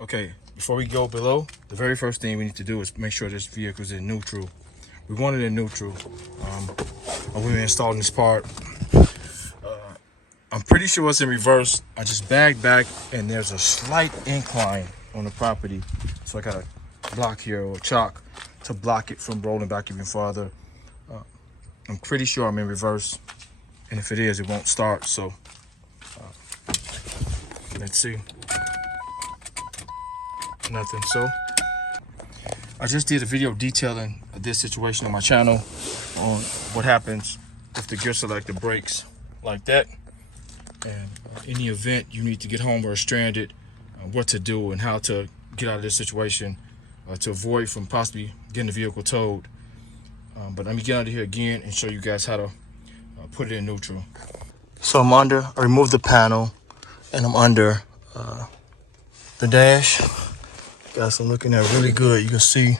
Okay, before we go below, the very first thing we need to do is make sure this vehicle is in neutral. We want it in neutral. When we're installing this part, I'm pretty sure it's in reverse. I just bagged back and there's a slight incline on the property. So I got a block here or chalk to block it from rolling back even farther. I'm pretty sure I'm in reverse. And if it is, it won't start. So let's see. Nothing. So I just did a video detailing this situation on my channel on what happens if the gear selector breaks like that, and in the event you need to get home or stranded, what to do and how to get out of this situation to avoid from possibly getting the vehicle towed. But let me get out of here again and show you guys how to put it in neutral. So I removed the panel and I'm under the dash. Guys, I'm looking at really good. You can see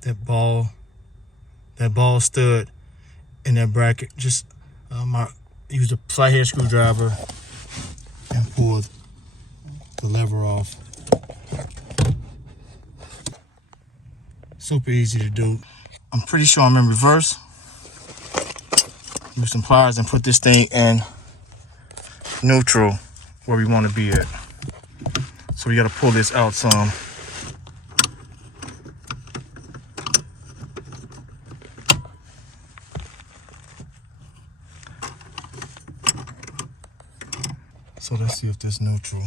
that ball stud in that bracket. Just I used a flathead screwdriver and pulled the lever off. Super easy to do. I'm pretty sure I'm in reverse. Use some pliers and put this thing in neutral, where we want to be at. So we got to pull this out some. So let's see if this neutral.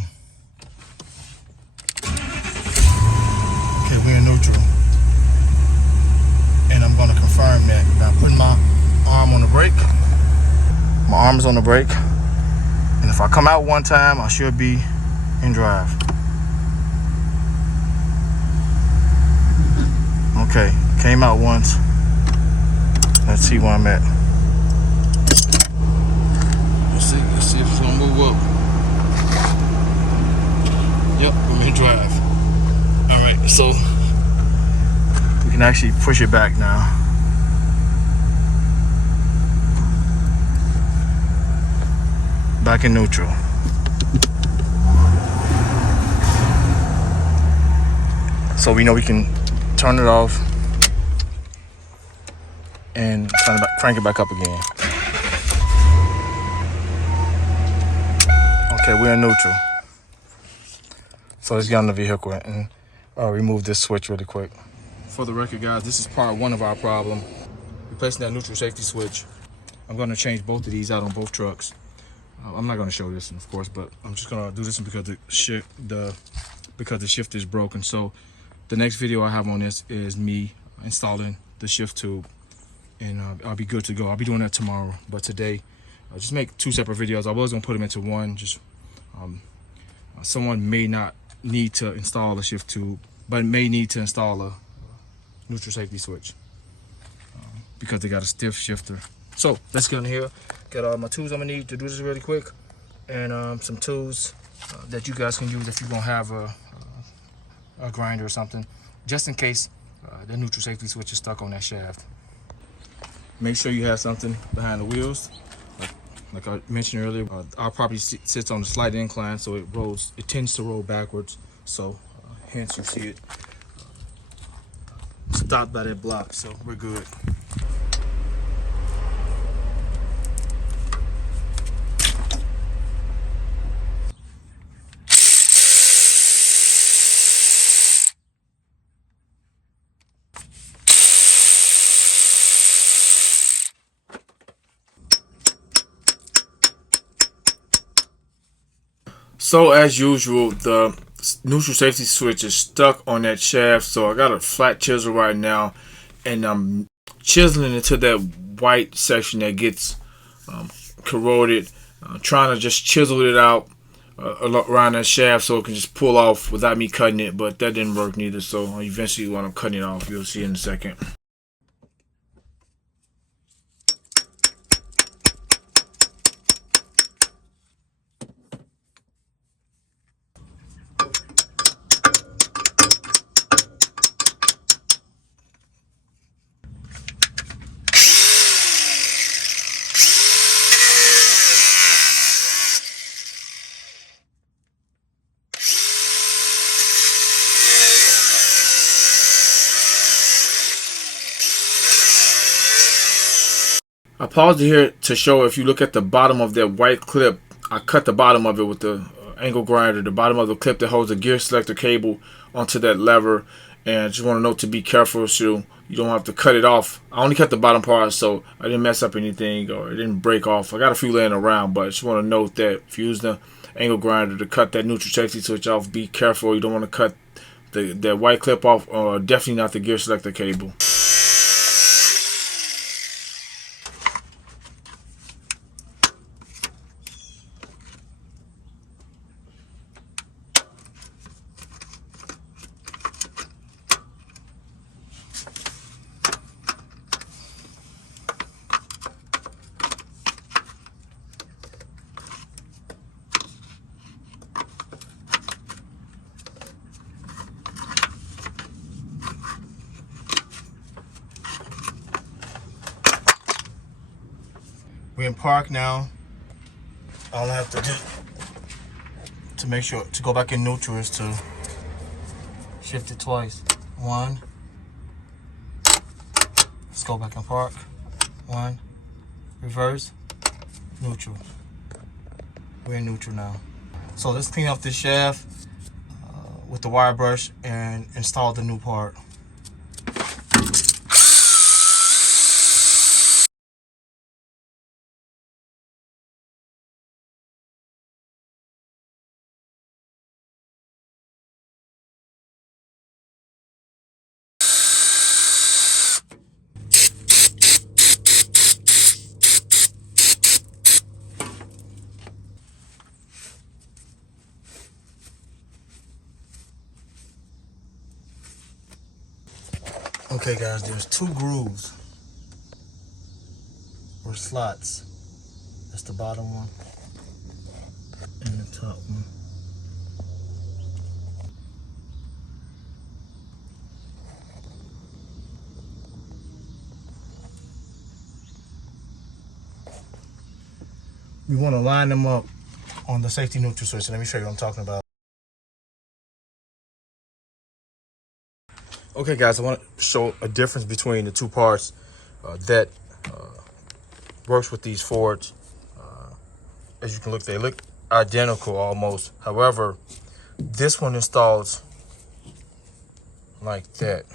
Okay, we're in neutral. And I'm going to confirm that by putting my arm on the brake. My arm is on the brake. And if I come out one time, I should be in drive. Okay, came out once. Let's see where I'm at. Let's see if it's gonna move up. Yep, I'm in drive. All right, so we can actually push it back now. Back in neutral. So we know we can turn it off and crank it back up again. Okay, we're in neutral. So let's get on the vehicle and remove this switch really quick. For the record, guys, this is part one of our problem. Replacing that neutral safety switch. I'm going to change both of these out on both trucks. I'm not going to show this one, of course, but I'm just going to do this one because the shift is broken. So the next video I have on this is me installing the shift tube, and I'll be good to go. I'll be doing that tomorrow, but today I'll just make two separate videos. I was going to put them into one. Just someone may not need to install a shift tube, but may need to install a neutral safety switch because they got a stiff shifter. So let's get in here. Got all my tools I'm gonna need to do this really quick, and some tools that you guys can use if you're gonna have a grinder or something, just in case the neutral safety switch is stuck on that shaft. Make sure you have something behind the wheels. Like I mentioned earlier, our property sits on a slight incline, so it tends to roll backwards. So hence you see it stopped by that block, so we're good. So as usual, the neutral safety switch is stuck on that shaft. So I got a flat chisel right now, and I'm chiseling into that white section that gets corroded. Trying to just chisel it out around that shaft so it can just pull off without me cutting it, but that didn't work neither. So eventually when I'm cutting it off, you'll see in a second. I paused it here to show, if you look at the bottom of that white clip, I cut the bottom of it with the angle grinder, the bottom of the clip that holds the gear selector cable onto that lever. And I just want to note to be careful so you don't have to cut it off. I only cut the bottom part so I didn't mess up anything or it didn't break off. I got a few laying around, but I just want to note that if you use the angle grinder to cut that neutral safety switch off, be careful. You don't want to cut that white clip off, or definitely not the gear selector cable. We're in park now. All I have to do to make sure to go back in neutral is to shift it twice. One. Let's go back in park. One. Reverse. Neutral. We're in neutral now. So let's clean up this shaft with the wire brush and install the new part. Okay guys, there's two grooves or slots. That's the bottom one and the top one. We want to line them up on the safety neutral switch. Let me show you what I'm talking about. Okay guys, I want to show a difference between the two parts that works with these Fords. As you can look, they look identical almost. However, this one installs like that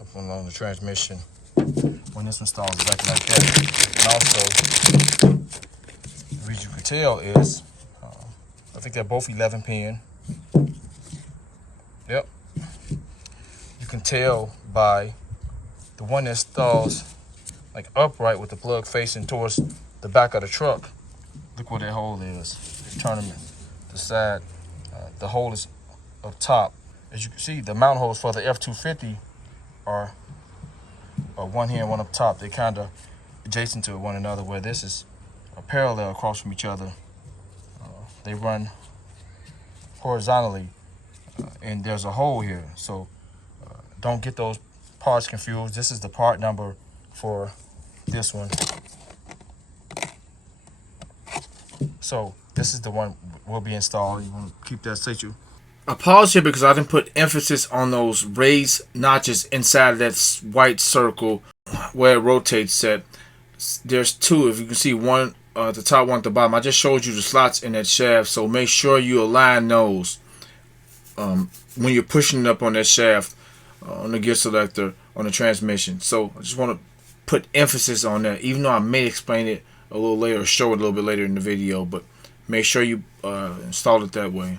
up along the transmission, when this installs exactly like that. And also, the reason you can tell is I think they're both 11 pin. Yep. You can tell by the one that installs like upright with the plug facing towards the back of the truck. Look where that hole is. Turn them to the side. The hole is up top. As you can see, the mount holes for the F250 are one here and one up top. They're kind of adjacent to one another, where this is parallel across from each other. They run horizontally, and there's a hole here. So don't get those parts confused. This is the part number for this one. So this is the one will be installed. You want to keep that straight. I paused here because I didn't put emphasis on those raised notches inside of that white circle where it rotates at. There's two. If you can see, one at the top, one at the bottom. I just showed you the slots in that shaft, so make sure you align those when you're pushing it up on that shaft, on the gear selector, on the transmission. So I just want to put emphasis on that, even though I may explain it a little later or show it a little bit later in the video, but make sure you install it that way.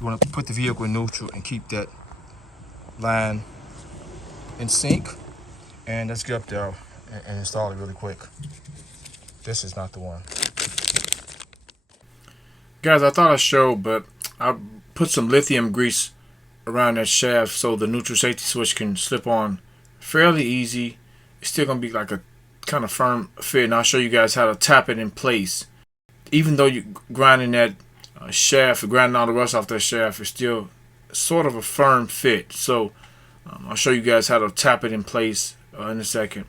You want to put the vehicle in neutral and keep that line in sync. And let's get up there and install it really quick. This is not the one. Guys, I thought I showed, but I put some lithium grease around that shaft so the neutral safety switch can slip on fairly easy. It's still going to be like a kind of firm fit, and I'll show you guys how to tap it in place. Even though you're grinding that shaft, grinding all the rust off that shaft, it's still sort of a firm fit. So I'll show you guys how to tap it in place in a second.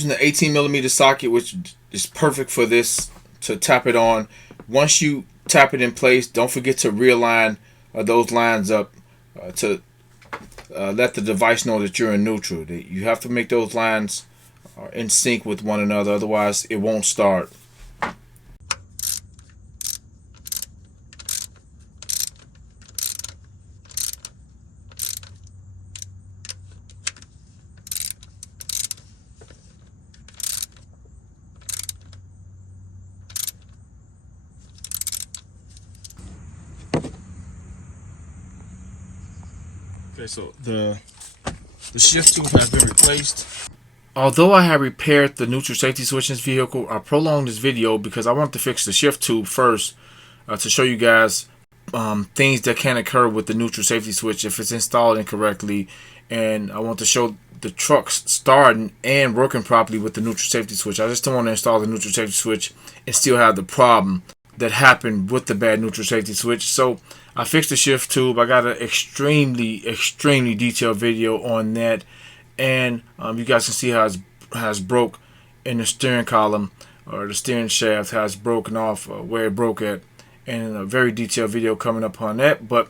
Using the 18mm socket, which is perfect for this, to tap it on. Once you tap it in place, don't forget to realign those lines up to let the device know that you're in neutral. You have to make those lines in sync with one another, otherwise it won't start. Okay, so the shift tube has been replaced. Although I have repaired the neutral safety switch in this vehicle, I prolonged this video because I want to fix the shift tube first to show you guys things that can occur with the neutral safety switch if it's installed incorrectly. And I want to show the trucks starting and working properly with the neutral safety switch. I just don't want to install the neutral safety switch and still have the problem that happened with the bad neutral safety switch. So I fixed the shift tube. I got an extremely detailed video on that, and you guys can see how it's broke in the steering column, or the steering shaft, how it's broken off, where it broke at, and a very detailed video coming up on that. But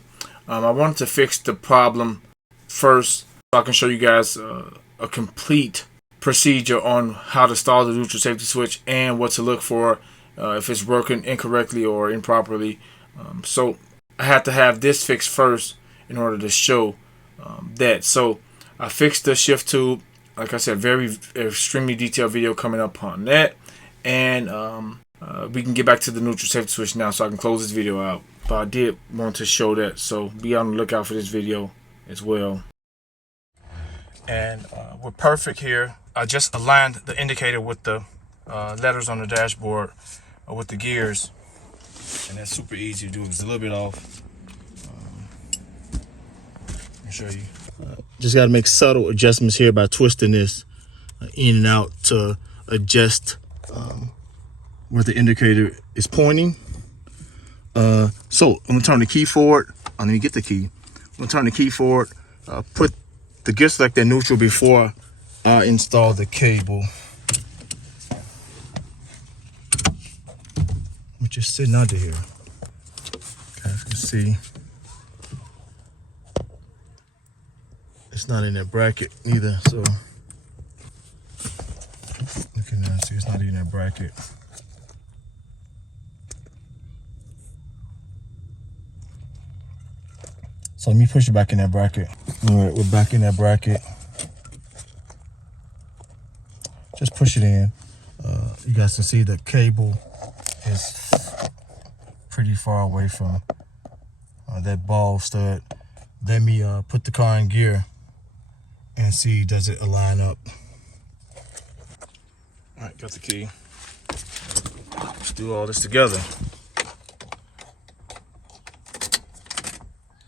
I wanted to fix the problem first so I can show you guys a complete procedure on how to install the neutral safety switch and what to look for if it's working incorrectly or improperly. So I had to have this fixed first in order to show that. So I fixed the shift tube. Like I said, extremely detailed video coming up on that. And we can get back to the neutral safety switch now so I can close this video out. But I did want to show that, so be on the lookout for this video as well. And we're perfect here. I just aligned the indicator with the letters on the dashboard with the gears. And that's super easy to do. It's a little bit off. Let me show you. Just got to make subtle adjustments here by twisting this in and out to adjust where the indicator is pointing. So I'm gonna turn the key forward. Let me get the key. I'm gonna turn the key forward. Put the gear selector in neutral before I install the cable, which is sitting under here. Okay, as you can see, it's not in that bracket either. So look at that. See, it's not in that bracket. So let me push it back in that bracket. All right, we're back in that bracket. Just push it in. You guys can see the cable is pretty far away from that ball stud. Let me put the car in gear and see, does it align up. All right, got the key. Let's do all this together.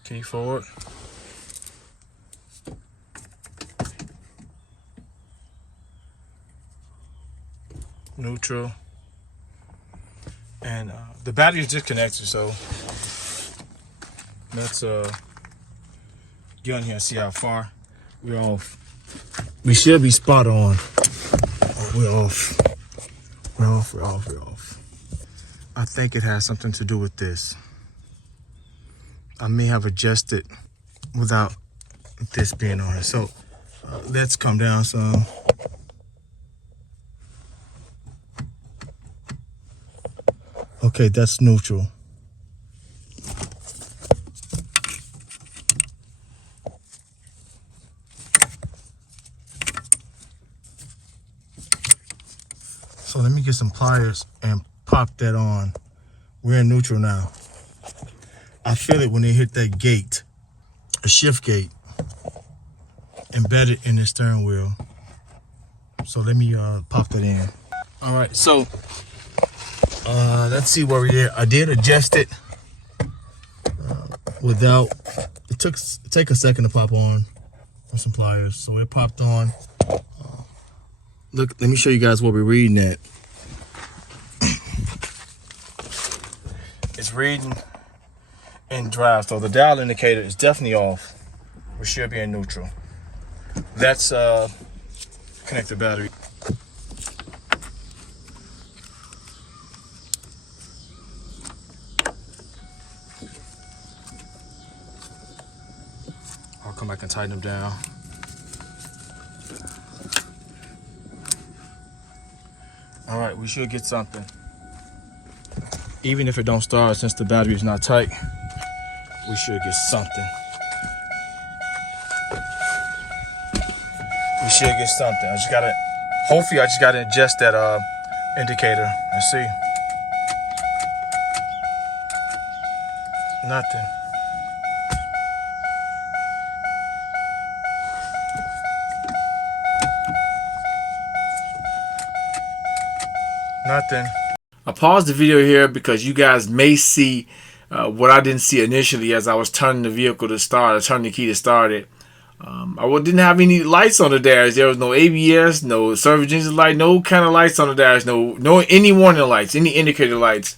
Key forward. Neutral. And the battery is disconnected, so let's get on here and see how far we're off. We should be spot on. Oh, we're off. We're off. I think it has something to do with this. I may have adjusted without this being on it. So let's come down some. Okay, that's neutral. So let me get some pliers and pop that on. We're in neutral now. I feel it when they hit that gate, a shift gate, embedded in the steering wheel. So let me pop that in. All right, so let's see where we are. I did adjust it without, it take a second to pop on with some pliers. So it popped on. Look, let me show you guys what we're reading at. It's reading in drive, so the dial indicator is definitely off. We should be in neutral. Let's connect the battery. I'll come back and tighten them down. All right, we should get something. Even if it don't start, since the battery is not tight, we should get something. We should get something. Hopefully I just gotta adjust that indicator. Let's see. Nothing. Nothing. I paused the video here because you guys may see what I didn't see initially as I was turning the vehicle to start, or turning the key to start it. I didn't have any lights on the dash. There was no ABS, no service engine light, no kind of lights on the dash, no any warning lights, any indicator lights.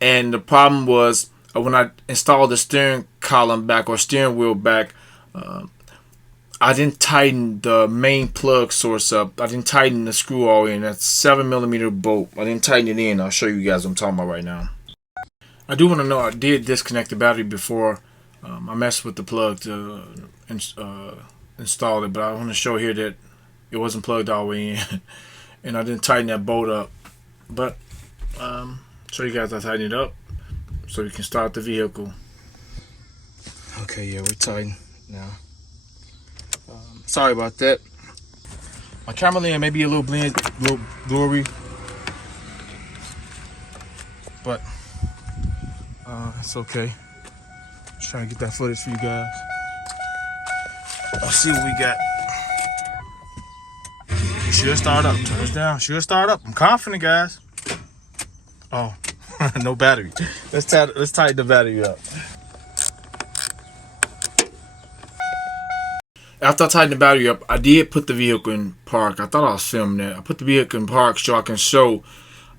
And the problem was when I installed the steering column back, or steering wheel back, I didn't tighten the main plug source up. I didn't tighten the screw all in. That's 7mm bolt. I didn't tighten it in. I'll show you guys what I'm talking about right now. I do want to know I did disconnect the battery before I messed with the plug to install it, but I want to show here that it wasn't plugged all the way in and I didn't tighten that bolt up. But show you guys I tightened it up so we can start the vehicle. Okay, yeah, we're tightened now. Sorry about that. My camera lens may be a little blurry, but it's okay. Just trying to get that footage for you guys. Let's see what we got. You should start up. Turn this down. Should start up. I'm confident, guys. Oh, no battery. Let's tighten the battery up. After I tightened the battery up, I did put the vehicle in park. I thought I was filming that. I put the vehicle in park so I can show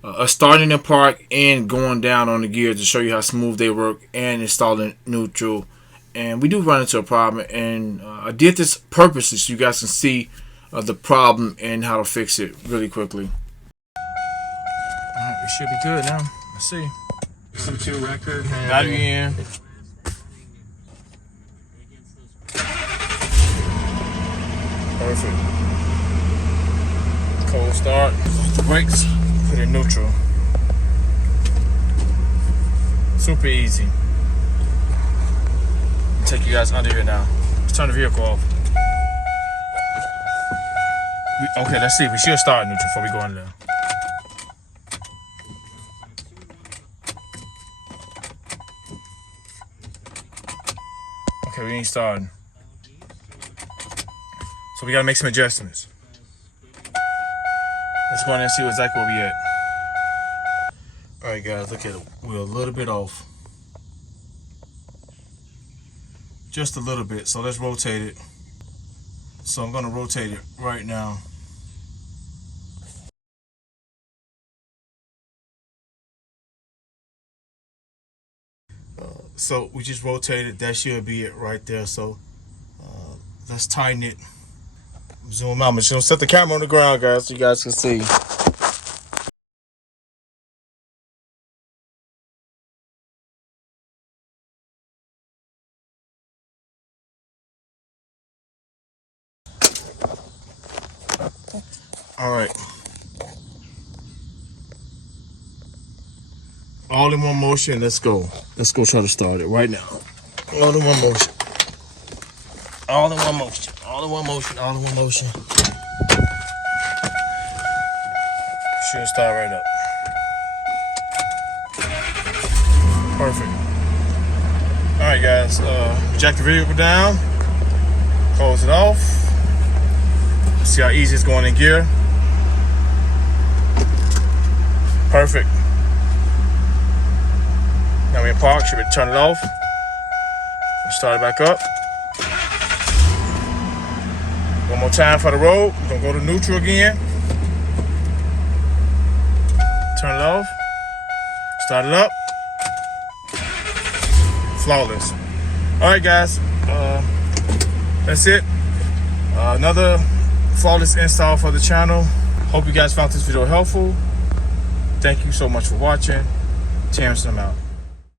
us starting in park and going down on the gears to show you how smooth they work, and installing neutral. And we do run into a problem, and I did this purposely so you guys can see the problem and how to fix it really quickly. Alright, we should be good now. Let's see. Listen to record. Battery in. Perfect. Cold start. The brakes, put in neutral. Super easy. I'll take you guys under here now. Let's turn the vehicle off. Okay, let's see. We should start neutral before we go in there. Okay, we ain't starting. So we gotta make some adjustments. Let's go in there and see exactly where we at. Alright guys, look at it. We're a little bit off. Just a little bit. So let's rotate it. So I'm gonna rotate it right now. So we just rotated. That should be it right there. So let's tighten it. Zoom out. I'm just gonna set the camera on the ground, guys, so you guys can see. All right. All in one motion. Let's go. Let's go try to start it right now. All in one motion. All in one motion. All in one motion. All in one motion. Should start right up. Perfect. All right, guys. Jack the vehicle down. Close it off. See how easy it's going in gear. Perfect. Now we're in park. Should we turn it off? Start it back up. One more time for the road. We're gonna go to neutral again. Turn it off. Start it up. Flawless. All right, guys. That's it. Another flawless install for the channel. Hope you guys found this video helpful. Thank you so much for watching. Terrence, I'm out.